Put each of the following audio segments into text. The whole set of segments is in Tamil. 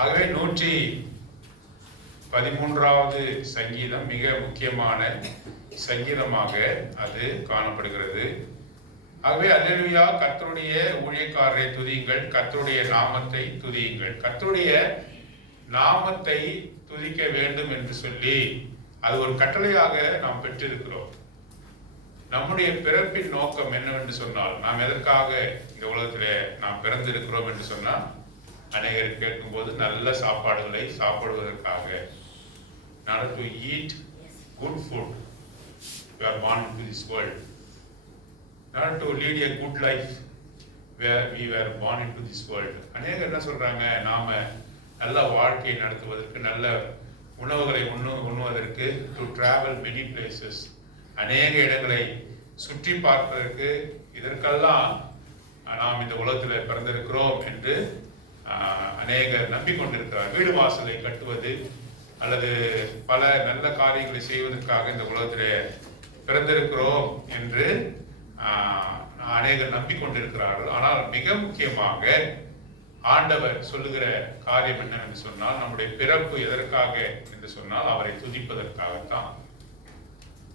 ஆகவே 113வது சங்கீதம் மிக முக்கியமான சங்கீதமாக அது காணப்படுகிறது. ஆகவே அல்லேலூயா, கர்த்தருடைய ஊழியக்காரரை துதியுங்கள், கர்த்தருடைய நாமத்தை துதியுங்கள். கர்த்தருடைய நாமத்தை துதிக்க வேண்டும் என்று சொல்லி அது ஒரு கட்டளையாக நாம் பெற்றிருக்கிறோம். நம்முடைய பிறப்பின் நோக்கம் என்னவென்று சொன்னால், நாம் எதற்காக இந்த உலகத்திலே நாம் பிறந்திருக்கிறோம் என்று சொன்னால், அநேகர் கேட்கும்போது நல்ல சாப்பாடுகளை சாப்பிடுவதற்காக. not to eat good food. We are born into this world. Not to lead a good life where we were born into this world. அநேகர் என்ன சொல்றாங்க, நாம நல்ல வாழ்க்கையை நடத்துவதற்கு, நல்ல உணவுகளை உண்ணுவதற்கு, to travel many places, அநேக இடங்களை சுற்றி பார்ப்பதற்கு, இதற்கெல்லாம் நாம் இந்த உலகத்தில் பிறந்திருக்கிறோம் என்று அநேகர் நம்பிக்கொண்டிருக்கிறார். வீடு வாசலை கட்டுவது அல்லது பல நல்ல காரியங்களை செய்வதற்காக இந்த உலகத்திலே பிறந்திருக்கிறோம் என்று அநேகர் நம்பிக்கொண்டிருக்கிறார்கள். ஆனால் மிக முக்கியமாக ஆண்டவர் சொல்லுகிற காரியம் என்னவென்று சொன்னால், நம்முடைய பிறப்பு எதற்காக என்று சொன்னால் அவரை துதிப்பதற்காகத்தான்.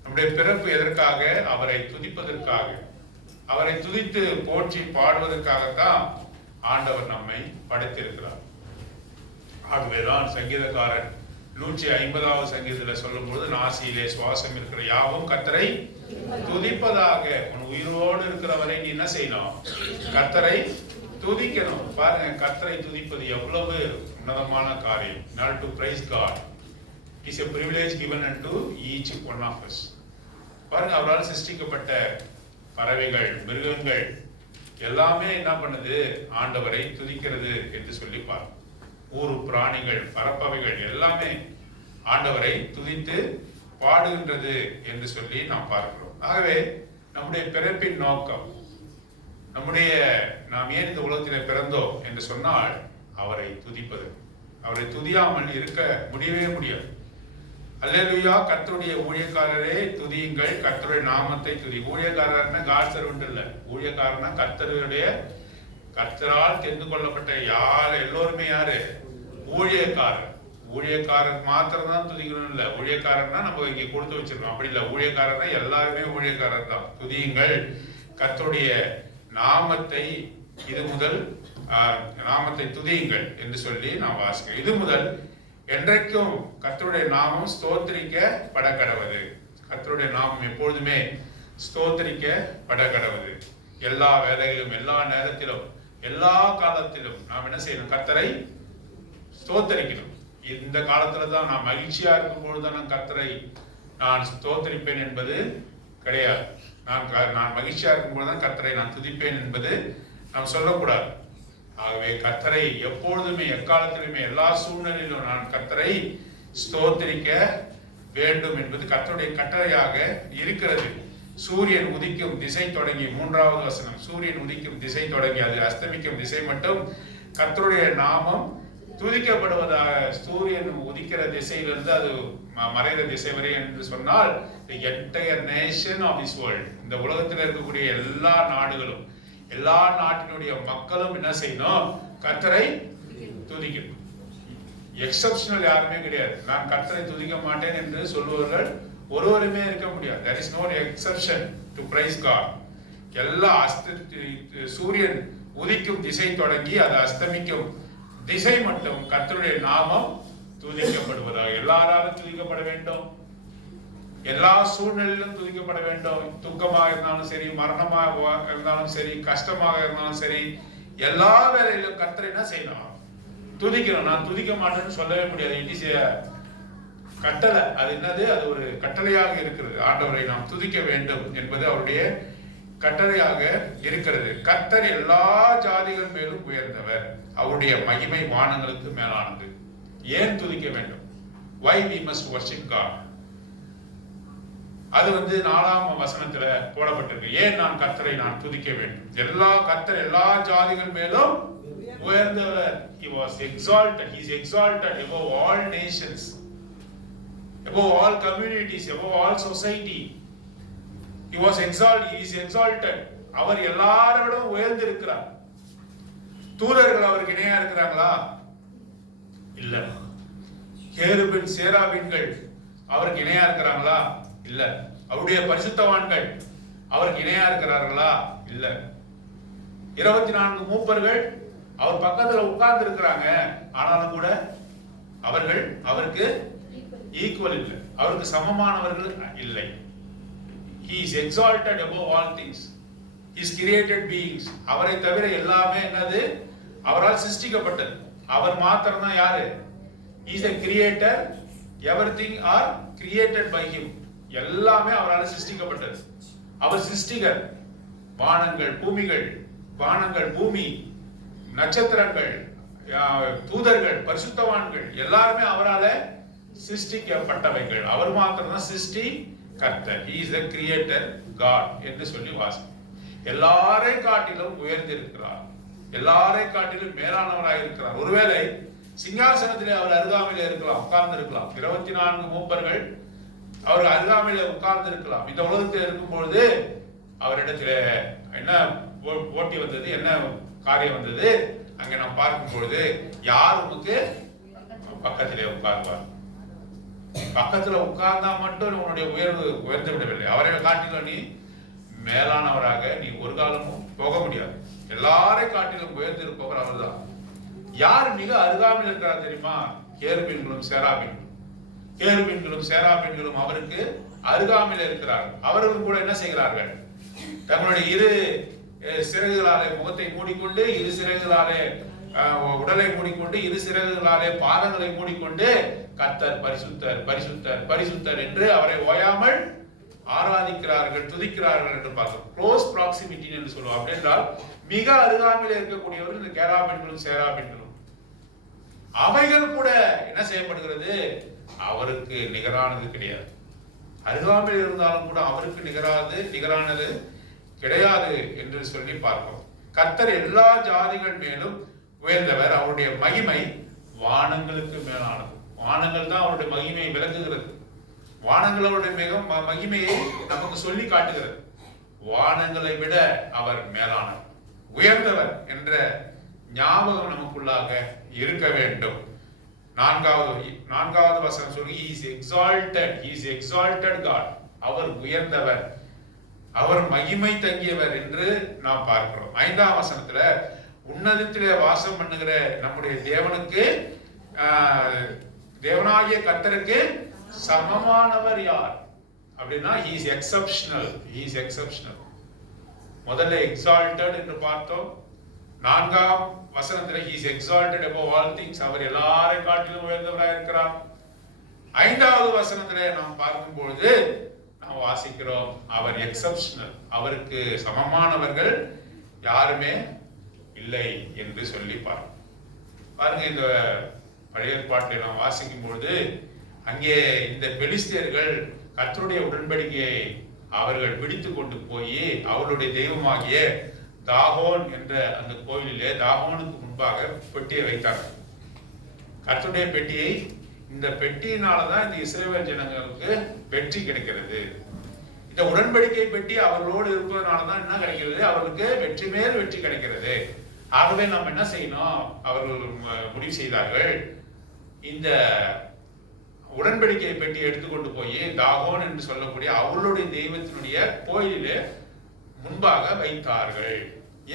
நம்முடைய பிறப்பு எதற்காக? அவரை துதிப்பதற்காக. அவரை துதித்து போற்றி பாடுவதற்காகத்தான் ஆண்டவர் நம்மை படைத்திருக்கிறார். ஆகவேதான் சங்கீதக்காரன் 150வது சங்கீதத்தில் சொல்லும் பொழுது, நாசியிலே சுவாசம் இருக்கிற யாவும் கர்த்தரை துதிப்பதாக. உன் உயிரோடு இருக்கிறவரை நீ என்ன செய்யணும்? கர்த்தரை துதிக்கணும். பாருங்க, கர்த்தரை துதிப்பது எவ்வளவு உன்னதமான காரியம். not to praise God is a privilege given unto each one of us. பாருங்க, அவரால் சிருஷ்டிக்கப்பட்ட பறவைகள், மிருகங்கள் எல்லாமே என்ன பண்ணுது? ஆண்டவரை துதிக்கிறது என்று சொல்லி பாருங்க. ஊரு பிராணிகள், பறப்பவைகள் எல்லாமே ஆண்டவரை துதித்து பாடுகின்றது என்று சொல்லி நாம் பார்க்கிறோம். ஆகவே நம்முடைய பிறப்பின் நோக்கம், நாம் ஏன் இந்த உலகத்தில் பிறந்தோம் என்று சொன்னால் அவரை துதிப்பது. அவரை துதியாமல் இருக்க முடியவே முடியாது. அல்லேலூயா, கர்த்தருடைய ஊழியக்காரரே துதியுங்கள், கர்த்தருடைய நாமத்தை துதி. ஊழியக்காரர்னா காட் சர்வன்ட் இல்ல. ஊழியக்காரனா கர்த்தரால் தெரிந்து கொள்ளப்பட்ட எல்லோருமே யாரு? ஊழியக்காரர். ஊழியக்காரர் மாத்திரம் தான் துதிக்கணும் இல்ல. ஊழியக்காரர்னா நம்ம இங்க கொடுத்து வச்சிருக்கோம், அப்படி இல்ல. ஊழியக்காரர்னா எல்லாருமே ஊழியக்காரர் தான். துதியுங்கள் கர்த்தருடைய நாமத்தை, இது முதல் நாமத்தை துதியுங்கள் என்று சொல்லி நாம் வாசிக்கிறோம். இது முதல் என்றைக்கும் கர்த்தருடைய நாமம் ஸ்தோத்திரிக்கப்பட கடவது. கர்த்தருடைய நாமம் எப்பொழுதுமே ஸ்தோத்திரிக்கப்பட கடவது. எல்லா வேலைகளிலும், எல்லா நேரத்திலும், எல்லா காலத்திலும் நாம் என்ன செய்யணும்? கர்த்தரை ஸ்தோத்தரிக்கணும். இந்த காலத்துல தான் நான் மகிழ்ச்சியா இருக்கும் பொழுதுதான் நான் கர்த்தரை நான் ஸ்தோத்தரிப்பேன் என்பது கிடையாது. நான் மகிழ்ச்சியா இருக்கும் பொழுதுதான் கர்த்தரை நான் துதிப்பேன் என்பது நாம் சொல்லக்கூடாது. ஆகவே கர்த்தரை எப்பொழுதுமே, எக்காலத்திலுமே, எல்லா சூழ்நிலையிலும் நான் கர்த்தரை ஸ்தோத்தரிக்க வேண்டும் என்பது கர்த்தருடைய கட்டளையாக இருக்கிறது. சூரியன் உதிக்கும் திசை தொடங்கி, 3வது வசனம், சூரியன் உதிக்கும் திசை தொடங்கி அது அஸ்தமிக்கும் திசை மட்டும் கர்த்தருடைய நாமம் துதிக்கப்படுவதாக. சூரியன் உதிக்கிற திசையிலிருந்து அது மறைகிற திசை வரை என்று சொன்னால், the entire nation of this world, இந்த உலகத்தில் இருக்கக்கூடிய எல்லா நாடுகளும், எல்லா நாட்டினுடைய மக்களும் என்ன செய்யணும்? கர்த்தரை துதிக்கணும். எக்ஸப்ஷனல் யாருமே கிடையாது. நான் கர்த்தரை துதிக்க மாட்டேன் என்று சொல்லுவவர்கள் ஒருவருமே இருக்க முடியாது. there is no exception to praise God. எல்லா சூரியன் உதிக்கும் திசை தொடங்கி அது அஸ்தமிக்கும் திசை மட்டும் கர்த்தருடைய நாமம் துதிக்கப்படுவதாக. எல்லாராலும் துதிக்கப்பட வேண்டும். எல்லா சூழ்நிலையிலும் துதிக்கப்பட வேண்டும். துக்கமாக இருந்தாலும் சரி, மரணமாக இருந்தாலும் சரி, கஷ்டமாக இருந்தாலும் சரி, எல்லா வேலையிலும் கர்த்தரை என்ன செய்யணும்? துதிக்கணும். நான் துதிக்க மாட்டேன்னு சொல்லவே முடியாது. இட் இஸ் கட்டளை. அது என்னது? அது ஒரு கட்டளையாக இருக்கிறது. ஆண்டவரை நாம் துதிக்க வேண்டும் என்பது அவருடைய கட்டளையாக இருக்கிறது. கர்த்தர் எல்லா ஜாதிகள் மேலும் உயர்ந்தவர், அவருடைய மகிமை வானங்களுக்கு மேலானது. ஏன் துதிக்க வேண்டும்? why we must worship God? அது 4ஆம் வசனத்துல போடப்பட்டிருக்கு. ஏன் நான் கர்த்தரை நான் துதிக்க வேண்டும்? கர்த்தர் எல்லா ஜாதிகள் மேலும் உயர்ந்தவர். he was exalted, he is exalted above all nations, above all communities, above all society. he was exalted, he is exalted. அவர் எல்லாரோடும் உயர்ந்து இருக்கிறார். தூதர்கள் அவருக்கு இணையா இருக்கிறாங்களா? கேருபீன் சேராபீன்கள் அவருக்கு இணையா இருக்கிறாங்களா? இல்ல. அவருடைய பரிசுத்தவான்கள் அவருக்கு இணையா இருக்கிறார்களா? இல்ல. 24 மூப்பர்கள் அவர் பக்கத்துல உட்கார்ந்து இருக்கிறாங்க, ஆனாலும் கூட அவர்கள் அவருக்கு ஈக்குவல் இல்லை, அவருக்கு சமமானவர்கள் இல்லை. He is exalted above all things. His created beings. அவரை தவிர எல்லாமே என்னது? அவரால் சிருஷ்டிக்கப்பட்டது. அவர் மாத்திரம் தான் யாரு? He is a creator. Everything are created by him. எல்லாமே அவரால் சிருஷ்டிக்கப்பட்டது. அவர் சிருஷ்டிகர். வானங்கள், பூமிகள், வானங்கள், பூமி, நட்சத்திரங்கள், தூதர்கள், பரிசுத்தவான்கள் எல்லாருமே அவரால சிருஷ்டிக்கப்பட்டவைகள். அவர் மாத்திரம் தான் சிருஷ்டி கர்த்தர். He is the creator God என்று சொல்லி வாசி. எல்லாரை காட்டிலும் உயர்ந்திருக்கிறார், எல்லாரை காட்டிலும் மேலானவராக இருக்கிறார். ஒருவேளை சிங்காசனத்திலே அவர் அருகாமையில இருக்கலாம், உட்கார்ந்து இருக்கலாம். 24 மூப்பர்கள் அவர் அருகாமையில உட்கார்ந்து இருக்கலாம். இந்த உலகத்தில் இருக்கும் பொழுது அவரிடத்துல என்ன போட்டி வந்தது, என்ன காரியம் வந்தது? அங்க நாம் பார்க்கும் பொழுது யார் உனக்கு பக்கத்திலே உட்கார்வார்? பக்கத்துல உட்கார்ந்தா மட்டும் உன்னுடைய உயர்வு உயர்ந்து விடவில்லை, அவரை காட்டிலும் நீ மேலானவராக நீ ஒரு காலமும் போக முடியாது. எல்லாரை காட்டிலும் உயர்ந்து இருப்பவர் அவர்தான். யார் மிக அருகாமையில் இருக்கிறார் தெரியுமா? கேருபீன்களும் சேராபீன்களும். கேருபீன்களும் சேராபீன்களும் அவருக்கு அருகாமையில் இருக்கிறார்கள். அவர்கள் கூட என்ன செய்கிறார்கள்? தங்களுடைய இரு சிறகுகளாலே முகத்தை மூடிக்கொண்டு, இரு சிறகுகளாலே உடலை மூடிக்கொண்டு, இரு சிறகுகளாலே பாதங்களை மூடிக்கொண்டு கர்த்தர் பரிசுத்தர் பரிசுத்தர் பரிசுத்தர் என்று அவரை ஓயாமல் ஆராதிக்கிறார்கள், துதிக்கிறார்கள் என்று பார்த்தோம். க்ளோஸ் ப்ராக்சிமிட்டி என்று சொல்லுவோம். அப்படி என்றால் மிக அருகாமையில் இருக்கக்கூடியவர்கள் இந்த கேராபீன்களும் சேராபீன்களும். அவைகள் கூட என்ன செய்யப்படுகிறது? அவருக்கு நிகரானது கிடையாது. அருகாமையில் இருந்தாலும் கூட அவருக்கு நிகரானது கிடையாது என்று சொல்லி பார்ப்போம். கர்த்தர் எல்லா ஜாதிகள் மேலும் உயர்ந்தவர். அவருடைய மகிமை வானங்களுக்கு மேலானது. வானங்கள் தான் அவருடைய மகிமையை விளக்குகிறது. வானங்களுடைய மகிமையை நமக்கு சொல்லி காட்டுகிறது. வானங்களை விட அவர் மேலானவர், உயர்ந்தவர் என்ற ஞாபகம் நமக்குள்ளாக இருக்க வேண்டும். நான்காவது வசனம் சொல்லி he is exalted, he is exalted God. அவர் உயர்ந்தவர், அவர் மகிமை தங்கியவர் என்று நாம் பார்க்கிறோம். 5ஆம் வசனத்துல உன்னதத்திலே வாசம் பண்ணுகிற நம்முடைய தேவனுக்கு, தேவனாகிய கர்த்தருக்கு சமமானவர் யார் அப்படின்னா he is exceptional, he is exceptional. முதல்ல exalted என்று பார்த்தோம். 4ஆம் வசனத்துல he is exalted above all things. அவர் எல்லாரை காட்டிலும் உயர்ந்தவராக இருக்கிறார். 5ஆவது வசனத்துல நாம் பார்க்கும் பொழுது நாம் வாசிக்கிறோம் அவர் எக்ஸப்ஷனல், அவருக்கு சமமானவர்கள் யாருமே இல்லை என்று சொல்லி பாருங்க. இந்த பழைய ஏற்பாட்டில் நாம் வாசிக்கும் பொழுது அங்கே இந்த பெலிஸ்தியர்கள் கர்த்தருடைய உடன்படிக்கையை அவர்கள் பிடித்து கொண்டு போய் அவருடைய தெய்வமாகிய தாகோன் என்ற அந்த கோயிலிலே தாகோனுக்கு முன்பாக பெட்டியை வைத்தார்கள். கர்த்தருடைய பெட்டியை, இந்த பெட்டியினாலதான் இந்த இஸ்ரவேல் ஜனங்களுக்கு வெற்றி கிடைக்கிறது. இந்த உடன்படிக்கை பெட்டி அவர்களோடு இருப்பதனாலதான் என்ன கிடைக்கிறது? அவர்களுக்கு வெற்றி மேல் வெற்றி கிடைக்கிறது. ஆகவே நாம் என்ன செய்யணும்? அவர்கள் முடிவு செய்தார்கள், இந்த உடன்படிக்கை பெட்டி எடுத்துக்கொண்டு போய் தாகோன் என்று சொல்லக்கூடிய அவர்களுடைய தெய்வத்தினுடைய கோயிலிலே முன்பாக வைத்தார்கள்.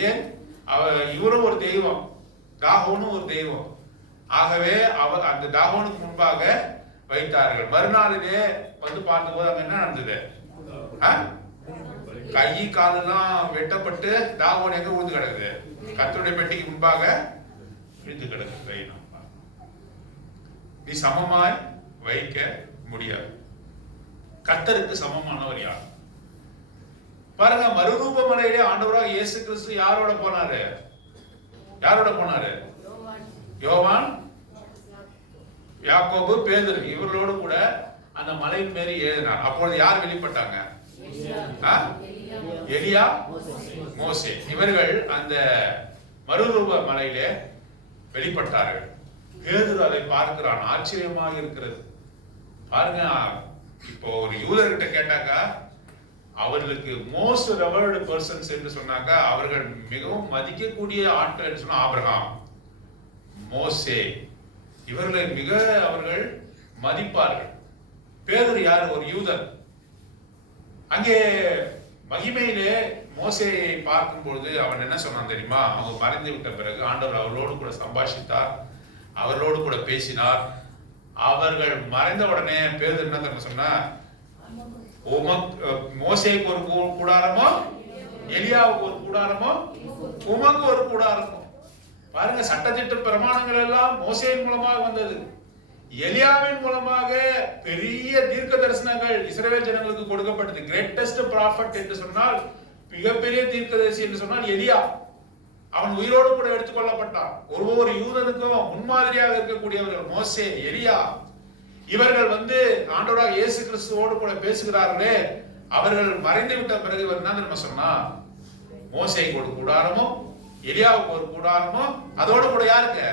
ஏன்? இவரும் ஒரு தெய்வம், தாகோனும் ஒரு தெய்வம். ஆகவே அவர் அந்த தாகோனுக்கு முன்பாக வைத்தார்கள். மறுநாளிலே வந்து பார்த்தபோது அங்க என்ன நடந்தது? கை காலெல்லாம் வெட்டப்பட்டு தாகோன் எங்க விழுந்து கிடக்குது? கர்த்தருடைய பெட்டிக்கு முன்பாக விழுந்து கிடக்குது. நீ சமமாய் வைக்க முடியாது. கர்த்தருக்கு சமமானவர் யார்? பாருங்க, மறுரூபமலையிலே ஆண்டவராக இயேசு கிறிஸ்து யாரோட போனாரு? யாரோட போனாரு? யோவான், யாக்கோபு, பேதுரு இவர்களோடு கூட அந்த மலையின் மேல் ஏறினார். அப்பொழுது யார் வெளிப்பட்டாங்க? எலியா, மோசே. இவர்கள் அந்த மறுரூப மலையிலே வெளிப்பட்டார்கள். பேதுரு அதை பார்க்கிறான், ஆச்சரியமாக இருக்கிறது. பாருங்க, இப்போ ஒரு யூதர்கிட்ட கேட்டாக்கா அவர்களுக்கு மோஸ்ட் ரெவர்டு பர்சன்ஸ் என்று சொன்னாக்கா அவர்கள் மிகவும் மதிக்கக்கூடிய ஆட்கள் என்று சொன்னா ஆபிரகாம், மோசே, இவர்களை மிக அவர்கள் மதிப்பார்கள். பேதுரு யாரு? ஒரு யூதன். அங்கே மகிமையிலே மோசேயை பார்க்கும் பொழுது அவன் என்ன சொன்னான் தெரியுமா? அவங்க மறைந்து விட்ட பிறகு ஆண்டவர் அவர்களோடு கூட சம்பாஷித்தார், அவர்களோடு கூட பேசினார். அவர்கள் மறைந்த உடனே பேதுரு என்ன தெரியுமா சொன்னார்? மோசேக்கு ஒரு கூடாரமோ, எலியாவுக்கு ஒரு கூடாரமோ, உமக்கு ஒரு கூடாரமோ. பாருங்க, சட்டத்திட்ட பிரமாணங்கள் எல்லாம் மோசேயின் மூலமாக வந்தது. எலியாவின் மூலமாக பெரிய தீர்க்க தரிசனங்கள் இஸ்ரவேல் ஜனங்களுக்கு கொடுக்கப்பட்டது. கிரேட்டஸ்ட் ப்ராஃபட் என்று சொன்னால், மிகப்பெரிய தீர்க்கதரிசி என்று சொன்னால் எலியா. அவன் உயிரோடு கூட எடுத்துக்கொள்ளப்பட்டான். ஒவ்வொரு யூதனுக்கும் முன்மாதிரியாக இருக்கக்கூடியவர்கள் மோசே, எலியா. இவர்கள் ஆண்டவராக இயேசு கிறிஸ்துவோடு கூட பேசுகிறார்களே, அவர்கள் மறைந்து விட்ட பிறகு என்ன நம்ம சொன்னா, மோசேக்கு ஒரு கூடாரமும் எலியாவுக்கு ஒரு கூடாரமும், அதோடு கூட யாருக்கு?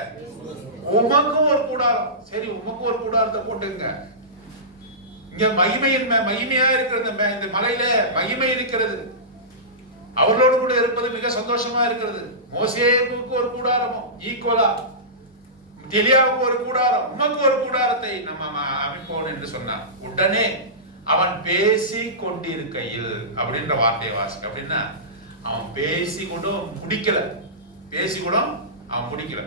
உமக்கும் ஒரு கூடாரம். சரி, உமக்கும் ஒரு கூடாரத்தை போட்டுங்க. இங்க மகிமையா இருக்கிறது, இந்த மலையில மகிமை இருக்கிறது. அவர்களோடு கூட இருப்பது மிக சந்தோஷமா இருக்கிறது. மோசேக்கு ஒரு கூடாரமும் ஈக்குவலா, எலியாவுக்கு ஒரு கூடாரம், உமக்கு ஒரு கூடாரத்தை நம்ம அமைப்போம் என்று சொன்னார். உடனே அவன் பேசி கொண்டிருக்கையில் அப்படின்ற வார்த்தையை வாசிக்க. அப்படின்னா அவன் பேசி கூட முடிக்கல, அவன் முடிக்கல.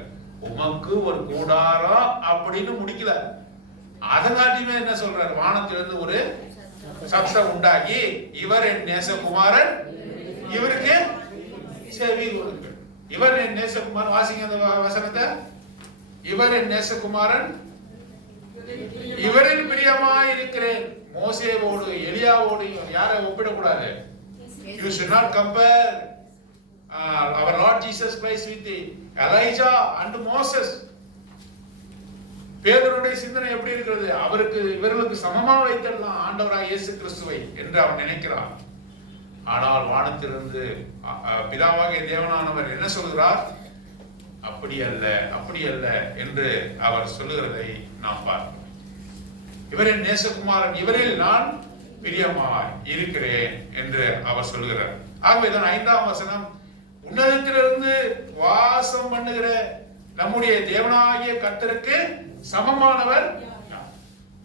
உமக்கு ஒரு கூடாரம் அப்படின்னு முடிக்கல. அதங்காட்டியுமே என்ன சொல்றாரு? வானத்திலிருந்து ஒரு சப்தம் உண்டாகி, இவர் என் நேசகுமாரன், இவருக்கு செவி கொடுங்கள். இவர் என் நேசகுமாரன். வாசிங்க அந்த வசனத்தை. இவர் என் நேசகுமாரன், இவரின் பிரியமாய் இருக்கிறேன். மோசேவோடு எலியாவோடு யாரை ஒப்பிடக்கூடாது. You should not compare our Lord Jesus Christ with Elijah and Moses. பேதுருடைய சிந்தனை எப்படி இருக்கிறது? அவருக்கு இவர்களுக்கு சமமா வைத்திடலாம் ஆண்டவராக இயேசு கிறிஸ்துவை என்று அவன் நினைக்கிறான். ஆனால் வானத்திலிருந்து பிதாவாகிய தேவனானவர் என்ன சொல்கிறார்? அப்படி அல்ல என்று அவர் சொல்லுகிறதை நாம் பார்க்கிறோம். இவரின் நேசகுமாரன், இவரில் நான் பிரியமாய் இருக்கிறேன் என்று அவர் சொல்லுகிறார். ஆகவேதான் 5ஆம் வசனம், உன்னதத்திலிருந்து வாசம் பண்ணுகிற நம்முடைய தேவனாகிய கர்த்தருக்கு சமமானவர்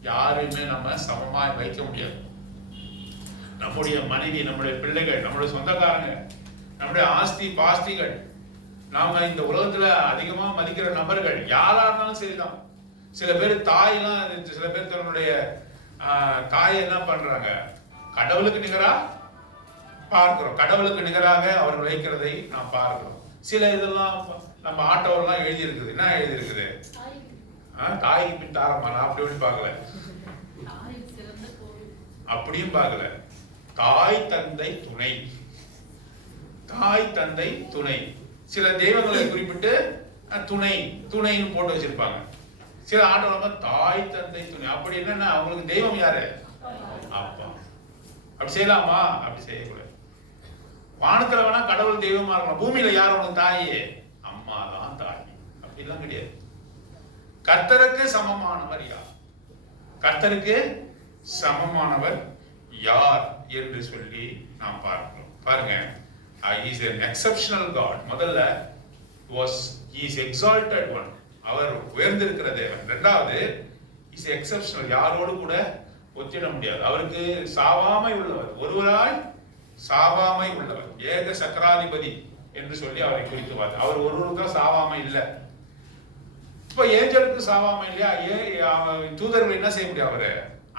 யாருமே நம்ம சமமாய் வைக்க முடியாது. நம்முடைய மனைவி, நம்முடைய பிள்ளைகள், நம்முடைய சொந்தக்காரங்க, நம்முடைய ஆஸ்தி பாஸ்திகள், நாம இந்த உலகத்துல அதிகமா மதிக்கிற நபர்கள் யாரா இருந்தாலும் சரிதான். சில பேர் தாயெல்லாம், சில பேர் தன்னுடைய தாய் என்ன பண்றாங்க, கடவுளுக்கு நிகரா பார்க்கிறோம். கடவுளுக்கு நிகராக அவர்கள் வைக்கிறதை நாம் பார்க்கிறோம். சில இதெல்லாம் நம்ம ஆட்டோவெல்லாம் எழுதி இருக்குது. என்ன எழுதி இருக்குது? தாய்க்கு பின் தாரமா? அப்படி பார்க்கல, அப்படியும் பார்க்கல. தாய் தந்தை துணை, தாய் தந்தை துணை. சில தெய்வங்களை குறிப்பிட்டு துணைன்னு போட்டு வச்சிருப்பாங்க. சில ஆட்டோல தாய் தந்தை துணை. அப்படி என்னன்னா அவங்களுக்கு தெய்வம் யாரு? அப்பா. அப்படி செய்யலாமா? அப்படி செய்யக்கூடாது. வானத்துல வேணா கடவுள் தெய்வமா இருக்கலாம். பூமியில யார் உனக்கு தாயே? அம்மா தான் தாய். அப்படிலாம் கிடையாது. கர்த்தருக்கு சமமானவர் யார்? கர்த்தருக்கு சமமானவர் யார் என்று சொல்லி நாம் பார்க்கிறோம். பாருங்க, he is an exceptional God. முதல்ல he is exalted one. அவர் உயர்ந்திருக்கிற தேவன். இரண்டாவது, he is exceptional. யாரோடு கூட ஒத்திட முடியாது. அவருக்கு சாவாமை உள்ளவர், ஒருவராய் சாவாமை உள்ளவர், ஏக சக்கராதிபதி என்று சொல்லி அவரை குறித்துவார். அவர் ஒருவருக்கு தான் சாவாமை இல்லை. இப்ப ஏஞ்சலுக்கு சாவாமை இல்லையா? தூதர்கள் என்ன செய்ய முடியும்? அவரை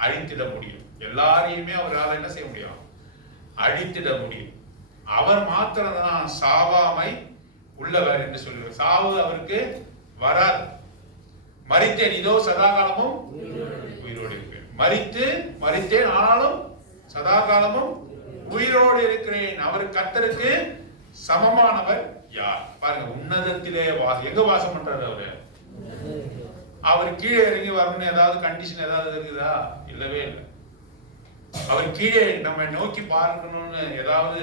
அழித்திட முடியும். எல்லாரையுமே அவரால் என்ன செய்ய முடியும்? அழித்திட முடியும். அவர் மாத்திரம்தான் சாவாமை உள்ளவர் என்று சொல்லுவார். சாவு அவருக்கு வராது. மரித்தேன், இதோ சதாகாலமும் உயிரோடு இருக்கிறேன். மரித்தேன், ஆனாலும் சதாகாலமும் உயிரோடு இருக்கிறேன். அவர் கர்த்தருக்கு சமமானவர் யார்? பாருங்க, உன்னதத்திலே எங்க வாசம் பண்றாரு அவரு? அவர் கீழே இறங்கி வரணும்னு ஏதாவது கண்டிஷன் ஏதாவது இருக்குதா? இல்லவே இல்லை. அவர் கீழே நம்ம நோக்கி பார்க்கணும்னு ஏதாவது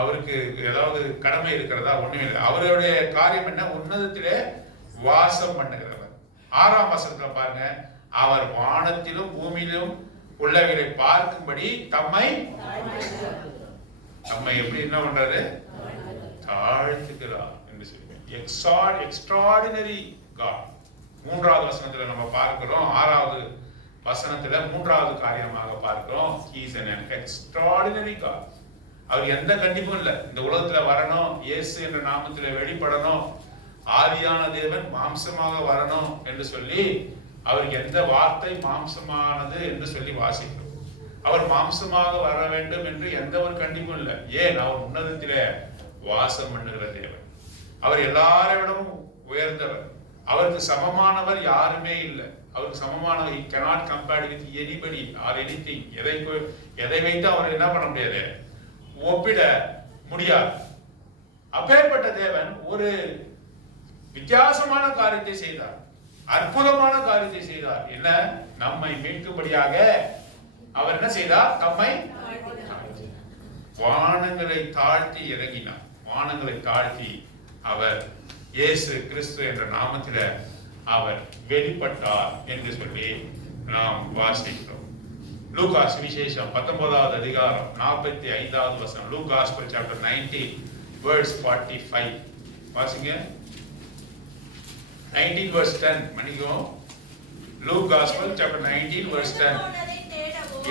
அவருக்கு ஏதாவது கடமை இருக்கிறதா? ஒண்ணுமே இல்லை. அவருடைய காரியம் என்ன? உன்னதத்திலே வாசம் பண்ணுகிறவர். 6ஆம் வசனத்துல பாருங்க, அவர் வானத்திலும் பூமியிலும் உள்ளவர்களை பார்க்கும்படி தம்மை எப்படி என்ன பண்றாரு? தாழ்த்துகிறார் என்று சொல்லுவேன். Extraordinary God. மூன்றாவது வசனத்துல நம்ம பார்க்கிறோம். 6வது வசனத்துல மூன்றாவது காரியமாக பார்க்கிறோம். He is an extraordinary God. அவர் எந்த கண்டிப்பும் இல்லை. இந்த உலகத்துல வரணும், இயேசு என்ற நாமத்துல வெளிப்படணும், ஆவியான தேவன் மாம்சமாக வரணும் என்று சொல்லி அவருக்கு எந்த வார்த்தை மாம்சமானது என்று சொல்லி வாசிக்கிறோம். அவர் மாம்சமாக வர வேண்டும் என்று எந்த ஒரு கண்டிப்பும் இல்லை. ஏன்? அவர் உன்னதத்திலே வாசம் பண்ணுகிற தேவன். அவர் எல்லாரை விடவும் உயர்ந்தவர். அவருக்கு சமமானவர் யாருமே இல்லை. அவருக்கு சமமானவர் he cannot compare with anybody or anything. எதை வைத்து அவர் என்ன பண்ண முடியாது, ஒப்பிட முடியாது. அப்பேற்பட்ட தேவன் ஒரு வித்தியாசமான காரியத்தை செய்தார், அற்புதமான காரியத்தை செய்தார். என்ன? நம்மை மீட்கும்படியாக அவர் என்ன செய்தார்? தம்மை வானங்களை தாழ்த்தி இறங்கினார். வானங்களை தாழ்த்தி அவர் இயேசு கிறிஸ்து என்ற நாமத்தில அவர் வெளிப்பட்டார் என்று சொல்லி நாம் வாசிக்கிறோம். லூக்கா சுவிசேஷம் 19வது அதிகாரம் 45வது வசனம். லூக் காஸ்பல் சாப்டர் 19 verse 45 வாசிங்க. 19 verse 10 மன்னிக்கவும். Luke gospel chapter 19 verse 10.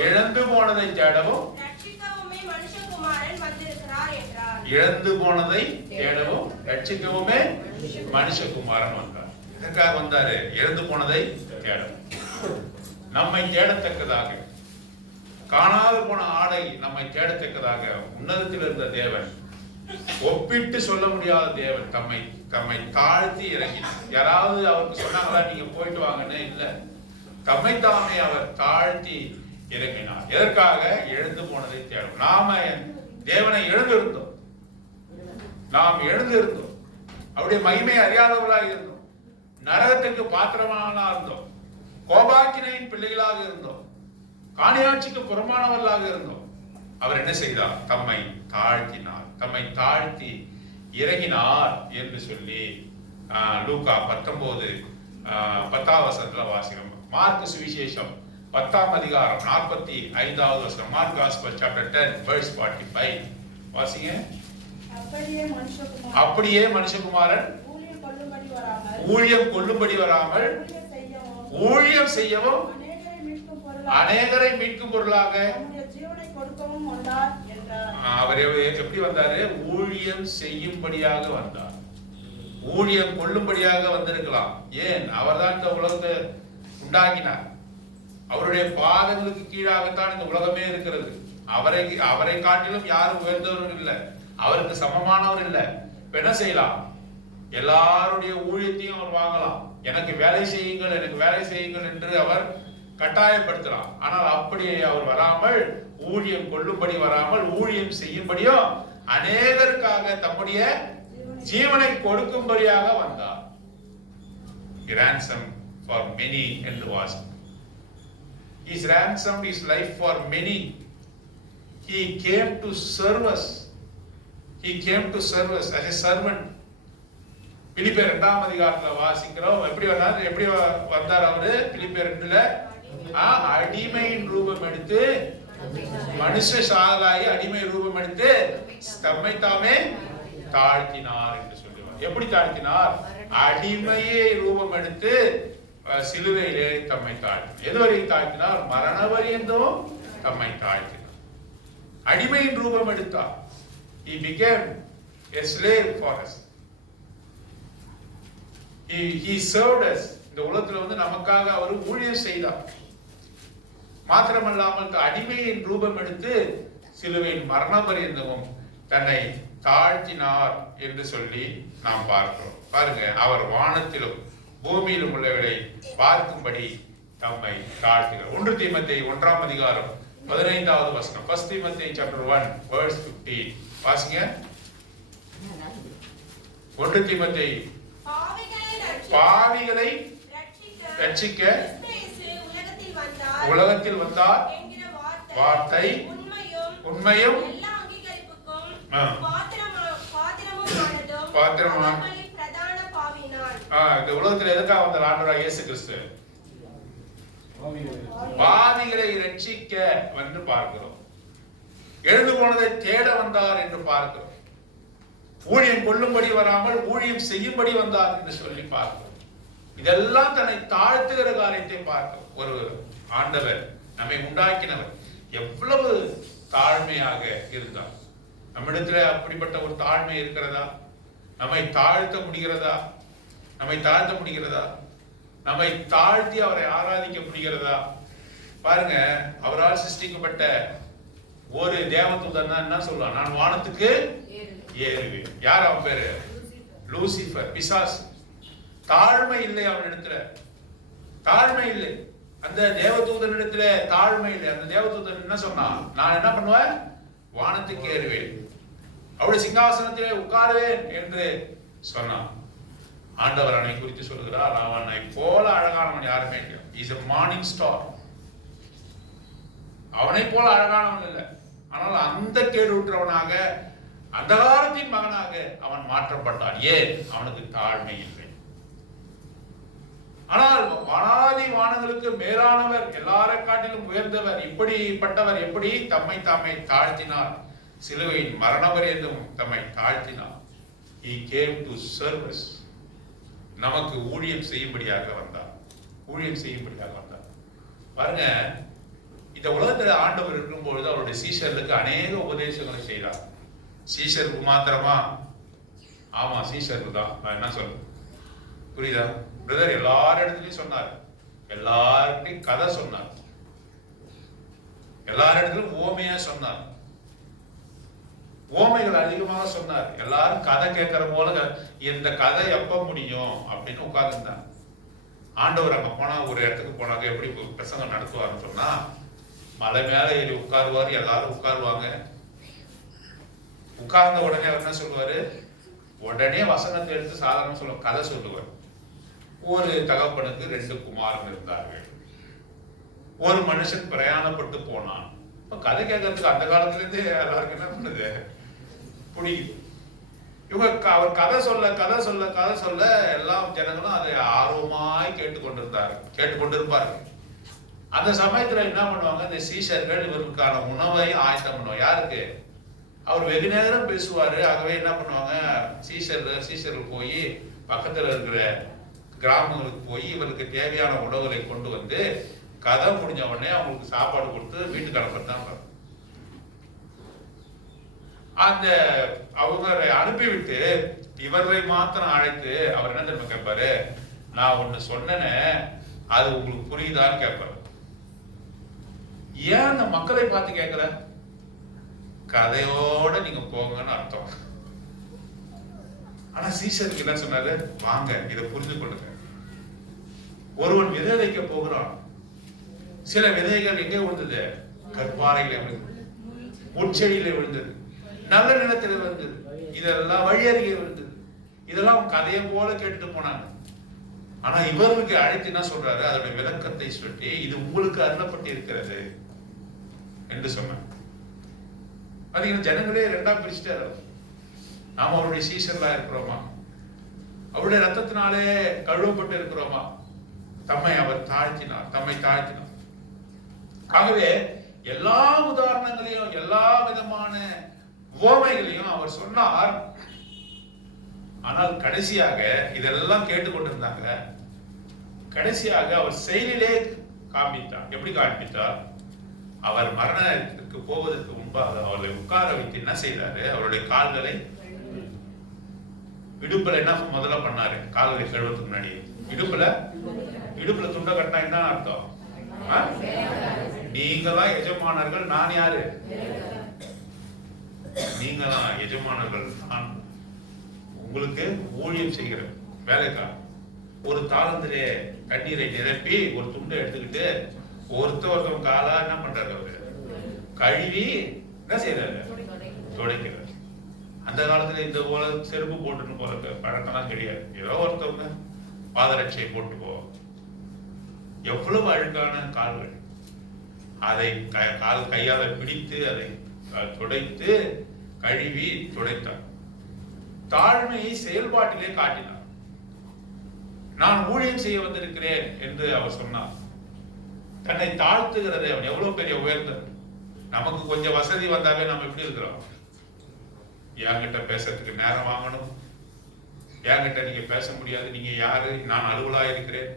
இழந்து போனதை தேடவும் ரட்சிக்கவுமே மனுஷகுமாரன் வந்திருக்கிறார் என்றார். இழந்து போனதை தேடவும் ரட்சிக்கவுமே மனுஷகுமாரன் வந்தார். எதற்காக வந்தாரு? இழந்து போனதை தேடவும், நம்மை தேடத்தக்கதாக, காணாது போன ஆடை நம்மை தேடத்தக்கதாக உன்னதத்தில் இருந்த தேவன், ஒப்பிட்டு சொல்ல முடியாத தேவன் தம்மை தாழ்த்தி இறங்கினார். யாராவது அவருக்கு சொன்னாங்களா நீங்க போயிட்டு வாங்கன்னு? இல்ல, தம்மை தாமே அவர் தாழ்த்தி இறங்கினார். எதற்காக? எழுந்து போனதை தேடும். நாம தேவனை எழுந்திருந்தோம், நாம் எழுந்திருந்தோம், அவருடைய மகிமையை அறியாதவர்களாக இருந்தோம், நரகத்துக்கு பாத்திரமானா இருந்தோம், கோபாக்கினையின் பிள்ளைகளாக இருந்தோம், காணியாட்சிக்கு புறமானவர்களாக இருந்தோம். அவர் என்ன செய்தார்? தம்மை தாழ்த்தினார், தம்மை தாழ்த்தி இறங்கினார் என்று சொல்லி லூக்கா 19 10வது வசனத்துல வாசிக்கிறோம். மார்க் சுவிசேஷம் 10ஆம் அதிகாரம் 45வது வசனம். மார்க் காஸ்பல் சாப்டர் 10 verse 45 வாசிங்க. அப்படியே மனுஷகுமாரன் ஊழியம் கொள்ளும்படி வராமல் ஊழியம் செய்யவும் அநேகரை மீட்கும் பொருளாக அவர் எப்படி வந்தாரு? ஊழியம் செய்யும்படியாக வந்தார். ஊழியம் கொள்ளும்படியாக வந்திருக்கலாம். ஏன்? அவர்தான் இந்த உலகத்தை உண்டாக்கினார். அவருடைய பாதங்களுக்கு கீழாகத்தான் இந்த உலகமே இருக்கிறது. அவரை காட்டிலும் யாரும் உயர்ந்தவர்கள் இல்லை, அவருக்கு சமமானவர் இல்லை. இப்ப என்ன செய்யலாம்? எல்லாருடைய ஊழியத்தையும் அவர் வாங்கலாம். எனக்கு வேலை செய்யுங்கள், எனக்கு வேலை செய்யுங்கள் என்று அவர் கட்டாயப்படுத்தலாம். ஆனால் அப்படி அவர் வராமல், ஊழியம் கொள்ளும்படி வராமல், ஊழியம் செய்யும்படியும் அநேகருக்காக தம்முடைய ஜீவனை கொடுக்கும்படியாக வந்தார். ransom for many என்று வாசி. He ransomed his life for many. He came to serve us. He came to serve us as a servant. பிலிப்பியர் 2ஆம் அதிகாரத்துல வாசிக்கிறோம். எப்படி வந்தார் அவரு? பிலிப்பியர் 2ல அடிமையின் ரூபம் எடுத்து, மனுஷ சாதலாகி அடிமை ரூபம் எடுத்து தம்மை தாமே தாழ்த்தினார் என்று சொல்லுவார். எப்படி தாழ்த்தினார்? அடிமையை ரூபம் எடுத்து சிலுவையிலே தம்மை தாழ்த்தினார். எதுவரை தாழ்த்தினார்? மரண பரியந்தம் தம்மை தாழ்த்தினார். அடிமையின் ரூபம் எடுத்தார். He became a slave for us. He served us. இந்த உலகத்துல நமக்காக அவர் ஊழியம் செய்தார். மாத்திரமல்லாமல் அடிமையின் ரூபம் எடுத்து சிலுவையின் மரண பரியந்தமும் தன்னை தாழ்த்தினார் என்று சொல்லி நாம் பார்க்கிறோம். பாருங்க, அவர் வானத்திலும் பூமியிலும் உள்ளவர்களை பார்க்கும்படி தம்மை தாழ்த்தினார். 1 தீமோத்தேயு 1ஆம் அதிகாரம் 15வது வசனம். 1 தீமோத்தேயு chapter 1 verse 15 வாசிங்க. 1 தீமோத்தேயு பாவிகளை ரட்சிக்க உலகத்தில் வந்தார் வார்த்தை உண்மையும் இந்த உலகத்தில் எதுக்காக வந்தார் ஆண்டவராகிய இயேசு கிறிஸ்து? பாவிகளை ரட்சிக்க வந்து பார்க்கிறோம். எழுந்து போனதை தேட வந்தார் என்று பார்க்கிறோம். ஊழியம் கொள்ளும்படி வராமல் ஊழியம் செய்யும்படி வந்தார் என்று சொல்லி பார்க்கிறோம். இதெல்லாம் தன்னை தாழ்த்துகிற காரியத்தை பார்க்க ஒரு ஆண்டவர், நம்மை உண்டாக்கினவர் எவ்வளவு தாழ்மையாக இருந்தார். நம்மிடத்துல அப்படிப்பட்ட ஒரு தாழ்மை இருக்கிறதா? நம்மை தாழ்த்த முடிகிறதா? நம்மை தாழ்த்த முடிகிறதா? நம்மை தாழ்த்தி அவரை ஆராதிக்க முடிகிறதா? பாருங்க, அவரால் சிருஷ்டிக்கப்பட்ட ஒரு தேவதூதன் என்ன சொல்லுவான்? நான் வானத்துக்கு ஏறுவேன். யார் அவன் பேரு? லூசிபர், பிசாசு. தாழ்மை இல்லை அவனிடத்துல, தாழ்மை இல்லை. அந்த தேவதூதனிடத்துல தாழ்மை இல்லை. அந்த தேவதூதன் என்ன சொன்னான்? நான் என்ன பண்ணுவேன்? வானத்துக்கு ஏறுவேன், அவருடைய சிங்காசனத்திலே உட்காருவேன் என்று சொன்னான். ஆண்டவர் அவனை குறித்து சொல்கிறார், அவனை போல அழகானவன் யாருமே இல்லை. Is a morning star. அவனை போல அழகானவன் இல்லை. ஆனால் அந்த கேடுற்றவனாக, அந்தகாரத்தின் மகனாக அவன் மாற்றப்பட்டான். ஏன்? அவனுக்கு தாழ்மை இல்லை. ஆனால் வானாதி வானங்களுக்கு மேலானவர், எல்லாரை காட்டிலும் உயர்ந்தவர், இப்படிப்பட்டவர் எப்படி தம்மை தாமே தாழ்த்தினார்? சிலுவையின் மரணவரையும் தம்மை தாழ்த்தினார். He came to serve us. நமக்கு ஊழியம் செய்யும்படியாக வந்தார், ஊழியம் செய்யும்படியாக வந்தார். பாருங்க, இந்த உலகத்துல ஆண்டவர் இருக்கும்பொழுது அவருடைய சீஷர்களுக்கு அநேக உபதேசங்களை செய்தார். சீஷருக்கு மாத்திரமா? ஆமா, சீஷருக்கு தான். நான் என்ன சொல்றேன் புரியுதா பிரதர்? எல்லார் இடத்துலயும் சொன்னார், எல்லார்கிட்டையும் கதை சொன்னார், எல்லார் இடத்துலயும் ஓமையா சொன்னார், ஓமைகள் அதிகமாக சொன்னார். எல்லாரும் கதை கேட்கிற போல இந்த கதை எப்ப முடியும் அப்படின்னு உட்கார்ந்துருந்தாங்க. ஆண்டவர் அங்க போனா, ஒரு இடத்துக்கு போனாங்க, எப்படி பிரசங்கம் நடத்துவாருன்னு சொன்னா, மலை மேல ஏறி உட்காருவாரு, எல்லாரும் உட்காருவாங்க. உட்கார்ந்த உடனே அவர் என்ன சொல்லுவாரு? உடனே வசனத்தை எடுத்து சாதாரண சொல்ல கதை சொல்லுவார். ஒரு தகப்பனுக்கு 2 குமாரன் இருந்தார்கள். ஒரு மனுஷன் பிரயாணப்பட்டு போனான். கதை கேட்கறதுக்கு அந்த காலத்துல இருந்து எல்லாருக்கும் என்ன பண்ணுது? பிடிக்குது. இவங்க அவர் கதை சொல்ல கதை சொல்ல கதை சொல்ல எல்லா ஜனங்களும் அதை ஆர்வமாய் கேட்டுக்கொண்டிருப்பார்கள். அந்த சமயத்துல என்ன பண்ணுவாங்க? இந்த சீஷர்கள் இவருக்கான உணவை ஆயத்தம் பண்ணுவாங்க. யாருக்கு? அவர் வெகு நேரம் பேசுவாரு. ஆகவே என்ன பண்ணுவாங்க? சீஷர்கள் போய் பக்கத்துல இருக்கிற கிராமங்களுக்கு போய் இவருக்கு தேவையான உணவுகளை கொண்டு வந்து கதை முடிஞ்ச உடனே அவங்களுக்கு சாப்பாடு கொடுத்து வீட்டுக்கு அனுப்பத்தான். அந்த அவங்களை அனுப்பிவிட்டு இவர்களை மாத்திரம் அழைத்து அவர் என்ன தெரியுமா கேட்பாரு? நான் ஒண்ணு சொன்னேன்னு அது உங்களுக்கு புரியுதான்னு கேட்பாரு. ஏன் அந்த மக்களை பார்த்து கேட்கல? கதையோட நீங்க போங்கன்னு அர்த்தம். ஆனா சீஷருக்கு என்ன சொன்னாரு? வாங்க, இதை புரிந்து கொள்ளுங்க. ஒருவன் விதை வைக்க போகிறான். சில விதைகள் எங்கே விழுந்தது? கற்பாறையில விழுந்தது, முட்செடியில விழுந்தது, நல்ல நிலத்தில் விழுந்தது, இதெல்லாம் வழியருகே விழுந்தது. இதெல்லாம் கதையை போல கேட்டுட்டு போனாங்க. ஆனா இவருக்கு அழைத்து என்ன சொல்றாரு? அதோட விளக்கத்தை சொல்லி, இது உங்களுக்கு அருளப்பட்டு இருக்கிறது என்று சொன்னார். அது ஜனங்களே 2ஆ பிரிச்சுட்டாரு. நாம அவருடைய சீஷர்களா இருக்கிறோமா? அவருடைய ரத்தத்தினாலே கழுவப்பட்டு இருக்கிறோமா? தம்மை அவர் தாழ்த்தினார், தம்மை தாழ்த்தினார். ஆகவே எல்லா உதாரணங்களையும், எல்லா விதமான உவமைகளையும் அவர் சொன்னார். ஆனால் கடைசியாக இதெல்லாம் கேட்டுக்கொண்டிருந்தாங்க. கடைசியாக அவர் செயலிலே காண்பித்தார். எப்படி காண்பித்தார்? அவர் மரணத்திற்கு போவதற்கு முன்பாக அவர்களை உட்கார வைத்து என்ன செய்தாரு? அவருடைய கால்களை இடுப்புல என்ன முதல்ல பண்ணாரு? கால்களை கழுவுறதுக்கு முன்னாடி இடுப்புல துண்ட கட்டினா என்ன அர்த்தம்? நீங்களாம் எஜமானர்கள், நான் யாரு? நீங்களாம் எஜமானர்கள், நான் உங்களுக்கு ஊழியம் செய்கிற வேலைக்கார. ஒரு தாளத்திலே தண்ணீரை நிரப்பி ஒரு துண்டை எடுத்துக்கிட்டு ஒருத்தவங்க காலா என்ன பண்றாரு? அவரு கழுவி என்ன செய்யறாரு? துடைக்கிறார். அந்த காலத்துல இந்த போல செருப்பு போட்டுன்னு போற பழக்கம்லாம் கிடையாது. ஏதோ ஒருத்தவங்க பாதரட்சையை போட்டு போவோம். எவ்வளவு அழுக்கான கால்கள். அதை கையால பிடித்து அதை துடைத்து கழுவி துடைத்தார். தாழ்மையை செயல்பாட்டிலே காட்டினார். நான் ஊழியம் செய்ய வந்திருக்கிறேன் என்று அவர் சொன்னார். தன்னை தாழ்த்துகிறது. அவன் எவ்வளவு பெரிய உயர்ந்தது. நமக்கு கொஞ்சம் வசதி வந்தாவே நம்ம எப்படி இருக்கிறோம்? என்கிட்ட பேசுறதுக்கு நேரம் வாங்கணும், என்கிட்ட நீங்க பேச முடியாது, நீங்க யாரு, நான் அலுவலா இருக்கிறேன்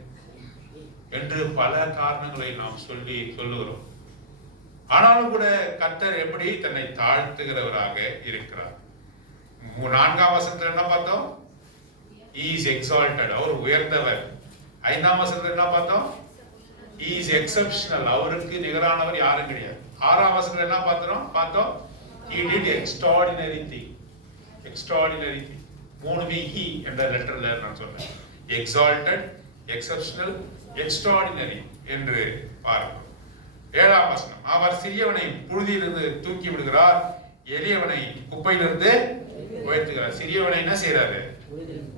என்று பல காரணங்களை நாம் சொல்லுகிறோம். ஆனாலும் கூட கர்த்தர் எப்படி தன்னை தாழ்த்துகிறவராக இருக்கிறார். 4ஆம் வசனத்துல என்ன பார்த்தோம்? He is exalted, அவர் உயர்ந்தவர். 5ஆம் வசனத்துல என்ன பார்த்தோம்? He is exceptional, அவருக்கு நிகரானவர் யாரும் கிடையாது. 6ஆம் வசனத்துல என்ன பார்த்தோம்? He did extraordinary thing. 3 he என்ற லெட்டர்ல நான் சொன்னேன். exalted, exceptional, extraordinary என்று பார்க்கிறோம். 7ஆம் வசனம், அவர் சிறியவனை புழுதியிலிருந்து தூக்கி விடுகிறார், எளியவனை குப்பையிலிருந்து உயர்த்துகிறார். சிறியவனை என்ன செய்யறாரு?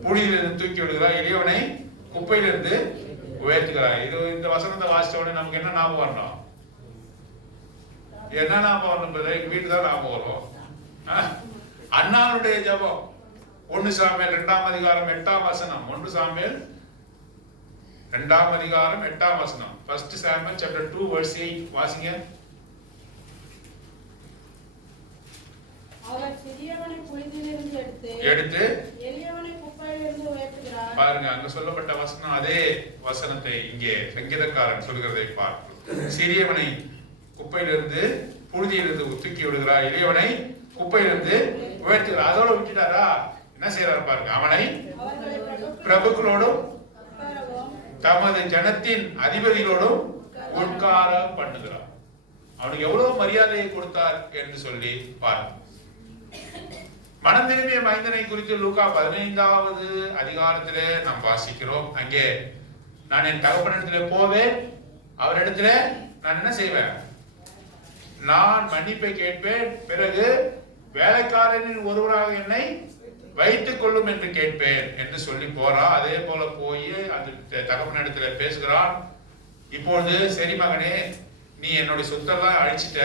புழுதியிலிருந்து தூக்கி விடுகிறார், எளியவனை குப்பையிலிருந்து உயர்த்துகிறார். இந்த வசனத்தை வாசிச்ச உடனே நமக்கு என்ன ஞாபகம் வரணும்? என்ன ஞாபகம் வரணும்? எங்க வீட்டு தான் ஞாபகம் வரும். அண்ணானுடைய ஜபம். 1 சாமுவேல் 2ஆம் அதிகாரம் 8ஆம் வசனம். 1 சாமுவேல் 2ஆம் அதிகாரம் 8ஆம் வசனம். 1 Samuel chapter 2 verse 8 வாசிங்க. அவர் சிறியவனை புழுதியிலிருந்து எடுத்து எளியவனை குப்பையிலிருந்து உயர்த்துகிறார். பாருங்க, அங்க சொல்லப்பட்ட வசனம் அதே வசனத்தை இங்கே சங்கீதக்காரன் சொல்கிறதை பார்க்கிறோம். சிறியவனை குப்பையிலிருந்து புழுதியிலிருந்து தூக்கி விடுகிறார், எளியவனை குப்பையிலிருந்து உயர்த்துகிறார். அதோட விட்டுட்டாரா? என்ன செய்யறாரு பாருங்க, அவனை பிரபுக்களோடும் தமது ஜனத்தின் அதிபதிகளோடும் உட்கார பண்ணுகிறார். அவனுக்கு எவ்வளவு மரியாதையை கொடுத்தார் என்று சொல்லி பாருங்க. மனம் திரும்பிய மைந்தனை குறித்து லூக்கா 15வது அதிகாரத்திலே நாம் வாசிக்கிறோம். அங்கே நான் என் தகப்பனிடத்திலே போவேன், அவரிடத்துல நான் என்ன செய்வேன்? நான் மன்னிப்பை கேட்பேன், பிறகு வேலைக்காரனின் ஒருவராக என்னை வைத்துக் கொள்ளும் என்று கேட்பேன் என்று சொல்லி போறான். அதே போல போய் அந்த தகப்பனிடத்துல பேசுகிறான். இப்பொழுது சரி மகனே, நீ என்னுடைய சொத்தெல்லாம் அழிச்சிட்ட,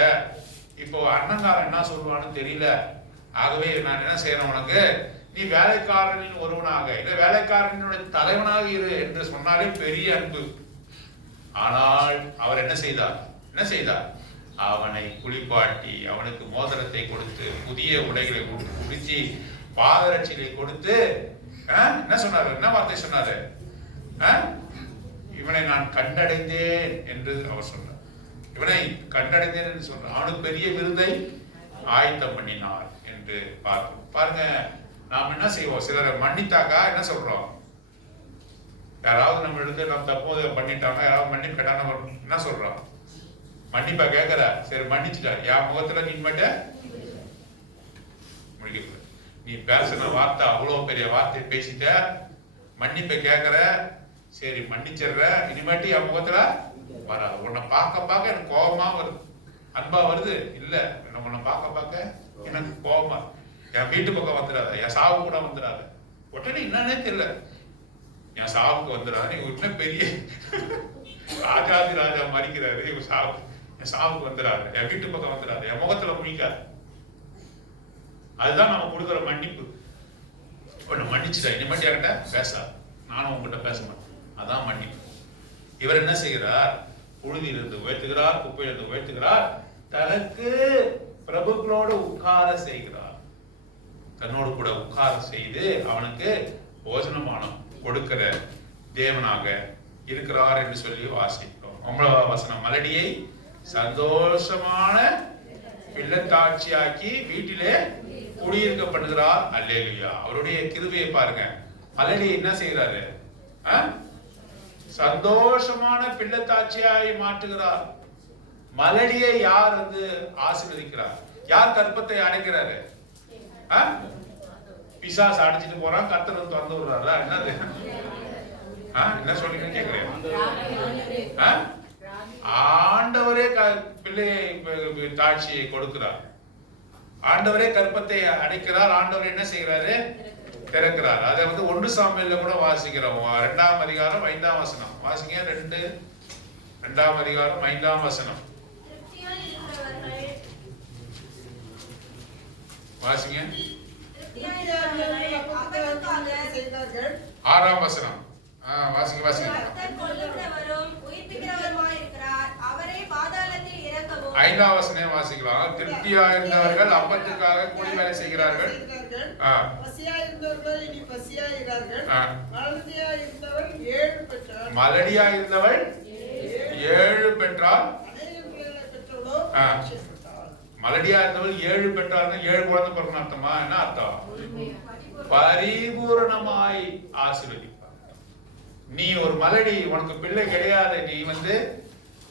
இப்போ அண்ணங்காரன் என்ன சொல்லுவான்னு தெரியல, ஆகவே நான் என்ன செய்யறேன், உனக்கு நீ வேலைக்காரனின் ஒருவனாக இல்ல வேலைக்காரனுடைய தலைவனாக இரு என்று சொன்னாலே பெரிய அன்பு. ஆனால் அவர் என்ன செய்தார்? அவனை குளிப்பாட்டி, அவனுக்கு மோதிரத்தை கொடுத்து, புதிய உடைகளை உடுத்தி, பாதரட்சிகளை கொடுத்து என்ன சொன்னாரு? என்ன வார்த்தை சொன்னாரு? இவனை நான் கண்டடைந்தேன் என்று அவர் சொன்னார். இவனை கண்டடைந்தேன் என்று சொன்னார். அவனுக்கு பெரிய விருதை ஆயத்தம் பண்ணினார் என்று பார்க்கிறோம். பாருங்க, நாம் என்ன செய்வோம்? சிலரை மன்னித்தாக்கா என்ன சொல்றோம்? யாராவது நம்ம எடுத்து நம்ம தப்போது பண்ணிட்டாங்க, யாராவது மன்னிப்பு கேட்டாங்க, என்ன சொல்றோம்? மன்னிப்பா கேட்கற, சரி மன்னிச்சுட்டா, என் முகத்துல நீ மட்டும் முடிக்க. நீ பேசின வார்த்தை அவ்வளவு பெரிய வார்த்தை பேசிட்ட, மன்னிப்பை கேட்கற, சரி மன்னிச்சிடுற, இனிமேட்டு என் முகத்துல வராது. உன்னை பார்க்க எனக்கு கோபமா வருது, அன்பா வருது இல்ல, உன்னை பார்க்க எனக்கு கோபமா, என் வீட்டு பக்கம் வந்துடாத, என் சாவு கூட வந்துடாத. உடனே என்னன்னே தெரியல, என் சாவுக்கு வந்துடாத. நீ உடனே பெரிய ராஜாதி ராஜா மறிக்கிறாரு, என் சாவுக்கு வந்துடாது, என் வீட்டு பக்கம் வந்துடாது, என் முகத்துல முழிக்காது. அதுதான் நம்ம கொடுக்குற மன்னிப்பு. மன்னிச்சுட்டா, இனிமேட்டு என்கிட்ட பேசாது, நானும் உங்ககிட்ட பேச மாட்டேன். அதான் மன்னிப்பு. இவர் என்ன செய்கிறார்? புழுதியிலிருந்து உயர்த்துகிறார், குப்பையிலிருந்து உயர்த்துகிறார், தனக்கு பிரபுக்களோடு உட்கார செய்கிறார். தன்னோடு கூட உட்கார செய்து அவனுக்கு போஜனமானம் கொடுக்கிற தேவனாக இருக்கிறார் என்று சொல்லி வாசிக்கிறோம். 9ஆம் வசனம், மலடியை சந்தோஷமான பிள்ளைத்தாட்சியாக்கி வீட்டிலே குடியிருக்கப்படுகிறார். அல்லேலூயா. அவருடைய கிருபையை பாருங்க. மலடியை என்ன செய்கிறாரு? சந்தோஷமான பிள்ளைத்தாட்சியாய் மாற்றுகிறார். மலடியை யார் வந்து ஆசீர்வதிக்கிறார்? யார் கற்பத்தை அடைக்கிறாரு? பிசாசு அடைச்சிட்டு போறான், கர்த்தர் வந்து திறந்து விடுறாரு. என்னது? என்ன சொல்லிட்டு கேக்குறேன்? ஆண்டவரே பிள்ளையை தாட்சியை கொடுக்கிறார். ஆண்டவரே கற்பத்தை அடைக்கிறார். ஆண்டவர் என்ன செய்கிறாரு? திறக்கிறார். அதை வந்து 1 சாமுவேல்ல கூட வாசிக்கிறோம். 2ஆம் அதிகாரம் 5ஆம் வசனம் வாசிங்க. 2ஆம் அதிகாரம் 5ஆம் வசனம் வாசிங்க. 6ஆம் வசனம் வாசிங்க வாசிங்க. 5ஆம் வசனம் வாசிக்கலாம். திருப்தியா இருந்தவர்கள் அப்பத்துக்காக கூலி வேலை செய்கிறார்கள். பசியாயிருந்தவர்கள் இனி பசியாகிறார்கள். மலடியாயிருந்தவள் 7 பெற்றாள். மலடியாயிருந்தவள் 7 பெற்றாள். அநேக பிள்ளைகளை பெற்றவளோ ஆசீர்வதிக்கப்பட்டாள். மலடியா இருந்தவள் 7 பெற்றாள்னா 7 குழந்தை பிறக்கணும் அர்த்தமா? என்ன அர்த்தம்? பரிபூரணமாய் ஆசீர்வதிப்பார். நீ ஒரு மலடி, உனக்கு பிள்ளை கிடையாது,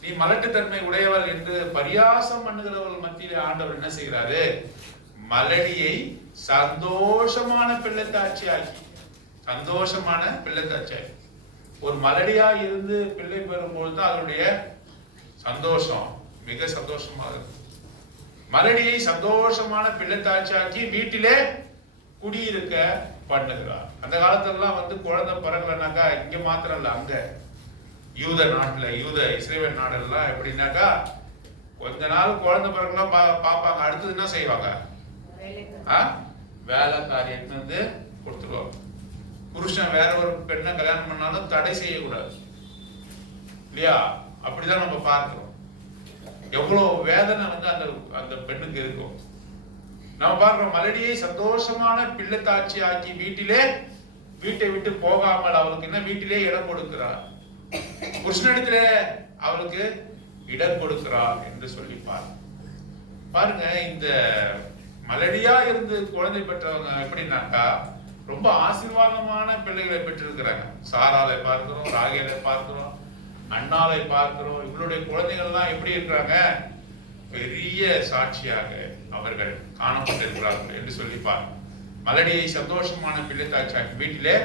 நீ மலட்டுத்தன்மை உடையவள் என்று பரியாசம் பண்ணுகிறவர்கள் மத்தியிலே ஆண்டவர் என்ன செய்கிறாரு? மலடியை சந்தோஷமான பிள்ளைத்தாட்சியாக்கி, சந்தோஷமான பிள்ளைத்தாட்சியாக்கி. ஒரு மலடியா இருந்து பிள்ளை பெறும்பொழுது அதனுடைய சந்தோஷம் மிக சந்தோஷமாக இருக்கும். மலடியை சந்தோஷமான பிள்ளைத்தாட்சியாக்கி வீட்டிலே குடியிருக்க பண்ணுகிறார். அந்த காலத்துல குழந்தை பிறகுலனாக்கா இங்க மாத்திரம் இல்ல, அங்க யூத நாட்டுல, இஸ்ரேல் நாடெல்லாம் எப்படின்னாக்கா கொஞ்ச நாள் குழந்தை பிறகுலாம் பாப்பாங்க. அடுத்தது என்ன செய்வாங்க? வேலைக்காரி எடுத்து கொடுத்துருவாங்க. புருஷன் வேற ஒரு பெண்ணை கல்யாணம் பண்ணாலும் தடை செய்யக்கூடாது இல்லையா? அப்படிதான் நம்ம பார்க்கிறோம். எவ்வளவு வேதனை அந்த பெண்ணுக்கு இருக்கும். நம்ம பார்க்கிறோம், மலடியை சந்தோஷமான பிள்ளைத்தாட்சி ஆக்கி வீட்டை விட்டு போகாமல் அவளுக்கு என்ன வீட்டிலே இடம் கொடுக்கிறார். புருஷனிடத்திலே அவளுக்கு இடம் கொடுக்கிறார் என்று சொல்லி பாருங்க. இந்த மலடியா இருந்து குழந்தை பெற்றவங்க எப்படின்னாக்கா ரொம்ப ஆசீர்வாதமான பிள்ளைகளை பெற்றிருக்கிறாங்க. சாராலை பார்க்கிறோம், ராகேலை பார்க்கிறோம், அண்ணாலை பார்க்கிறோம். இவளுடைய குழந்தைகள் எல்லாம் எப்படி இருக்கிறாங்க? பெரிய சாட்சியாக அவர்கள் காணப்பட்டிருக்கிறார்கள் என்று சொல்லி பாருங்க. மலடியை சந்தோஷமான பிள்ளைத்தாட்சியாக்கி வீட்டிலே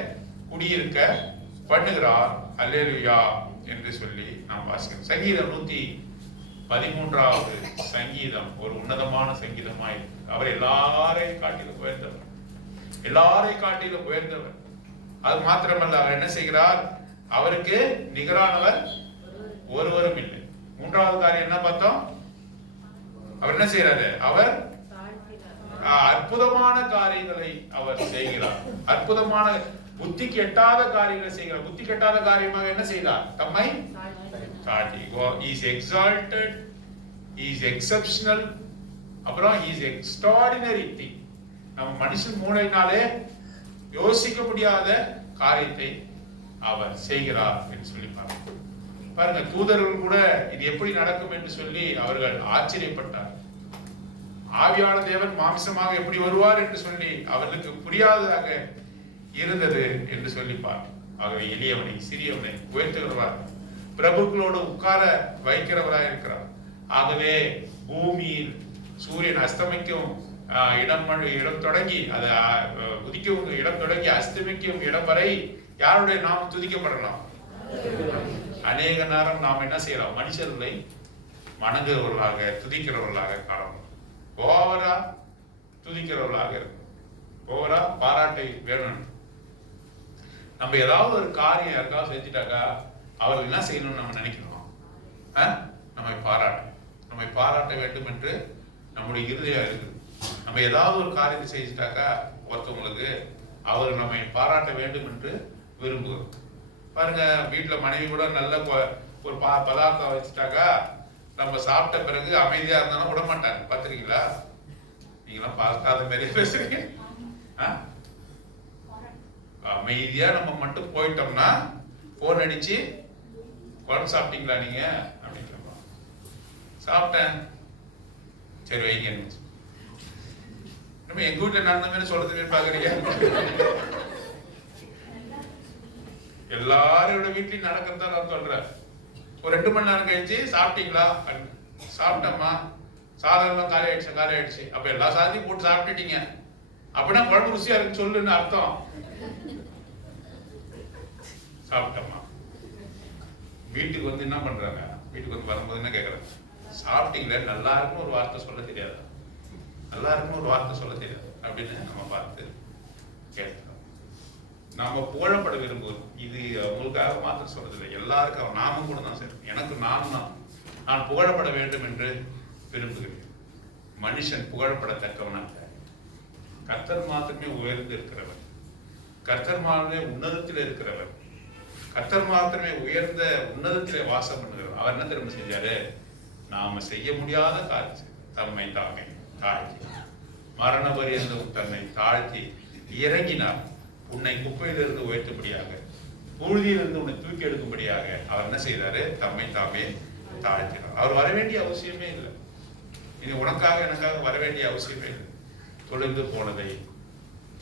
குடியிருக்க பண்ணுகிறார். அல்லேலூயா என்று சொல்லி நாம் வாசிக்கிறோம். சங்கீதம் 113வது சங்கீதம் ஒரு உன்னதமான சங்கீதமாய். அவர் எல்லாரையும் காட்டிலும் உயர்ந்தவர். அது மாத்திரமல்ல, அவர் என்ன செய்கிறார்? அவருக்கு நிகரானவர் ஒருவரும் இல்லை. 3வது காரியம் என்ன பார்த்தோம்? அவர் என்ன செய்யறாரு? அவர் அற்புதமான காரியங்களை அவர் செய்கிறார். அற்புதமான புத்திக்கு எட்டாத காரியங்களை செய்கிறார். புத்திக்கு எட்டாத காரியமாக என்ன செய்தார்? தம்மை தாழ்த்தி. He is exalted, he is exceptional, அப்புறம் he is extraordinary thing. நம்ம மனுஷன் மூளையினாலே யோசிக்க முடியாத காரியத்தை அவர் செய்கிறார் என்று சொல்லி பாருங்க. தூதர்கள் கூட இது எப்படி நடக்கும் என்று சொல்லி அவர்கள் ஆச்சரியப்பட்டார். ஆவியான தேவன் மாம்சமாக எப்படி வருவார் என்று சொல்லி அவர்களுக்கு புரியாததாக இருந்தது என்று சொல்லி ஆகவே எளியவனை சிறியவனை உயர்த்துகிறவர், பிரபுக்களோடு உட்கார வைக்கிறவராய் இருக்கிறார். ஆகவே பூமியில் சூரியன் அஸ்தமிக்கும் இடம் தொடங்கி அது உதிக்கும் இடம் தொடங்கி அஸ்தமிக்கும் இடம் வரை யாருடைய நாம் துதிக்கப்படலாம்? அநேக நேரம் நாம் என்ன செய்யலாம்? மனுஷர்களை வணங்குகிறவர்களாக துதிக்கிறவர்களாக காணலாம். ஓவரா துதிக்கிறவர்களாக இருக்கும். ஓவரா பாராட்டை வேணும். நம்ம ஏதாவது ஒரு காரியம் யாருக்காவது செஞ்சுட்டாக்கா அவர்கள் என்ன செய்யணும்னு நம்ம நினைக்கிறோம்? நம்மை பாராட்ட வேண்டும் என்று நம்முடைய இருதயம் இருக்குது. நம்ம ஏதாவது ஒரு காரியத்தை செஞ்சுட்டாக்கா ஒருத்தவங்களுக்கு அவர்கள் நம்மை பாராட்ட வேண்டும் என்று விரும்புகிறோம். பாருங்க, வீட்டுல மனைவி கூட நல்ல ஒரு பதார்த்தம் வச்சுட்டாக்கா நம்ம சாப்பிட்ட பிறகு அமைதியா இருந்தாலும் விட மாட்டாங்க. பாத்துருக்கீங்களா? நீங்களாம் பார்க்காத மாதிரியே பேசுறீங்க. அமைதியா நம்ம மட்டும் போயிட்டோம்னா போன் அடிச்சு குழம்பு சாப்பிட்டீங்களா நீங்க அப்படின்னு சாப்பிட்டேன், சரி வைங்க. நம்ம எங்க வீட்டுல நடந்த மாதிரி சொல்றதுன்னு பாக்குறீங்க. எல்லாரோட வீட்லயும் நடக்கிறதா நான் சொல்றேன். ஒரு 2 மணி நேரம் கழிச்சு சாப்பிட்டீங்களா? சாப்பிட்டம்மா, சாதம் காலி ஆயிடுச்சு. அப்ப எல்லா சாதத்தையும் போட்டு சாப்பிட்டுட்டீங்க அப்படின்னா குழம்பு ருசியா இருக்கு சொல்லுன்னு அர்த்தம். சாப்பிட்டம்மா. வீட்டுக்கு வந்து என்ன பண்றாங்க? வீட்டுக்கு வந்து வரும்போது என்ன கேட்கறாங்க? சாப்பிட்டீங்களே, நல்லா இருக்குன்னு ஒரு வார்த்தை சொல்ல தெரியாது, நல்லா இருக்குன்னு ஒரு வார்த்தை சொல்ல தெரியாது அப்படின்னு நம்ம பார்த்து கேட்கிறோம். நாம புகழப்பட விரும்புவோம். இது உங்களுக்காக மாத்திரம் சொல்றதில்லை, எல்லாருக்கும் நாமும் கூட தான் சரி. எனக்கு நான் புகழப்பட வேண்டும் என்று விரும்புகிறேன். மனுஷன் புகழப்படத்தக்கவனாக கர்த்தர் மாத்திரமே உயர்ந்து இருக்கிறவர், கர்த்தர் மாத்திரமே உன்னதத்தில் இருக்கிறவர், கர்த்தர் மாத்திரமே உயர்ந்த உன்னதத்திலே வாசம் பண்ணுகிறவர். அவர் என்ன திரும்ப செஞ்சாரு? நாம செய்ய முடியாத காரியம் தம்மை தாழ்த்தி மரண பரியந்தம் தன்னை தாழ்த்தி இறங்கினார். உன்னை குப்பையிலிருந்து உயர்த்தும்படியாக, புழுதியிலிருந்து உன்னை தூக்கி எடுக்கும்படியாக அவர் என்ன செய்தாரு? தம்மை தாமே தாழ்த்தினார். அவர் வர வேண்டிய அவசியமே இல்லை. இது உனக்காக எனக்காக வர வேண்டிய அவசியமே இல்லை. தொலைந்து போனதை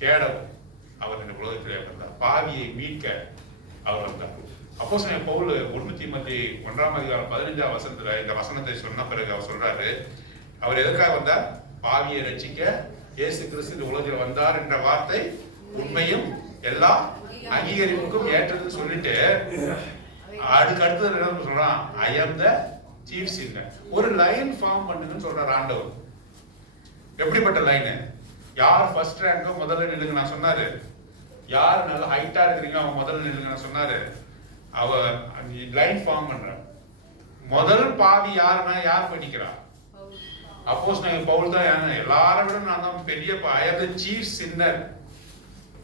தேடவும் அவர் இந்த உலகத்திலே வந்தார். பாவியை மீட்க அவர் வந்தார். அப்போஸ்தலன் பவுல் 1 தீமோத்தேயு 1:15 வசனத்துல இந்த வசனத்தை சொன்ன பிறகு அவர் சொல்றாரு, அவர் எதற்காக வந்தார்? பாவியை ரட்சிக்க இயேசு கிறிஸ்து இந்த உலகத்தில் வந்தார் என்ற வார்த்தை உண்மையும் எல்லா அங்கீகரிப்புக்கும் ஏற்றதுன்னு சொல்லிட்டு அதுக்கு அடுத்தது என்ன சொல்றான்? ஐ ஆம் த சீஃப் சின்னர். ஒரு லைன் ஃபார்ம் பண்ணுங்கன்னு சொல்றாரு ஆண்டவர். எப்படிப்பட்ட லைனு? யார் ஃபர்ஸ்ட் ரேங்கோ முதல்ல நில்லுங்க நான் சொன்னாரு. யார் நல்ல ஹைட்டா இருக்கிறீங்க அவங்க முதல்ல நில்லுங்க நான் சொன்னாரு. அவர் லைன் ஃபார்ம் பண்ற முதல் பாவி யாருன்னா யார் போய் நிக்கிறா? அப்போஸ்தலன் பவுல் தான். எல்லாரை விட நான் தான் பெரிய ஐ ஆம் த சீஃப் சின்னர்.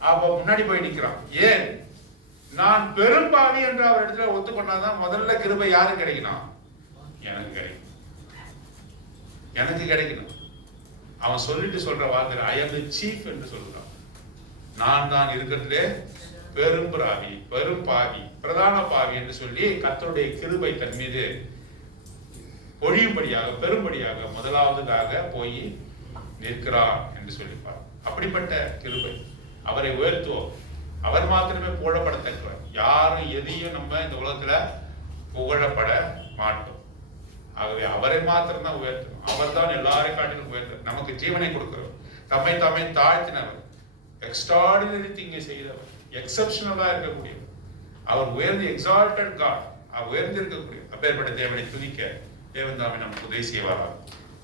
அப்ப முன்னாடி போய் நிக்கிறான். ஏன்? நான் பெரும் பாவி என்று அவர் இடத்துல ஒத்துக்கொண்டாதான் முதல்ல கிருபை யாருக்கு கிடைக்கணும்? எனக்கு கிடைக்கும். எனக்கு கிடைக்கணும். அவன் சொல்லிட்டு சொல்ற வார்த்தை ஐ ஆம் தி சீஃப் என்று சொல்றான். நான் தான் இருக்கிறதுலே பெரும் பாவி, பெரும் பாவி, பிரதான பாவி என்று சொல்லி கர்த்தருடைய கிருபை தன் மீது பொழியும்படியாக பெரும்படியாக முதலாவதுக்காக போய் நிற்கிறான் என்று சொல்லிப்பார். அப்படிப்பட்ட கிருபை அவரை உயர்த்துவோம். அவர் மாத்திரமே புகழப்படத்தக்கவர். யாரும் எதையும் நம்ம இந்த உலகத்துல புகழப்பட மாட்டோம். ஆகவே அவரை மாத்திரம் தான் உயர்த்தணும். அவர் தான் எல்லாரையும் காட்டிலும் உயர்த்தவர். நமக்கு ஜீவனை கொடுக்கிறவர், தம்மை தாமே தாழ்த்தினவர், எக்ஸ்ட்ராடினரி திங்கை செய்தவர், எக்ஸப்ஷனலா இருக்கக்கூடியவர். அவர் உயர்ந்து எக்ஸால்டட் காட், அவர் உயர்ந்து இருக்கக்கூடிய அப்பேற்பட்ட தேவனை துதிக்க தேவன் தாமே நமக்கு உதவி செய்வாராம்.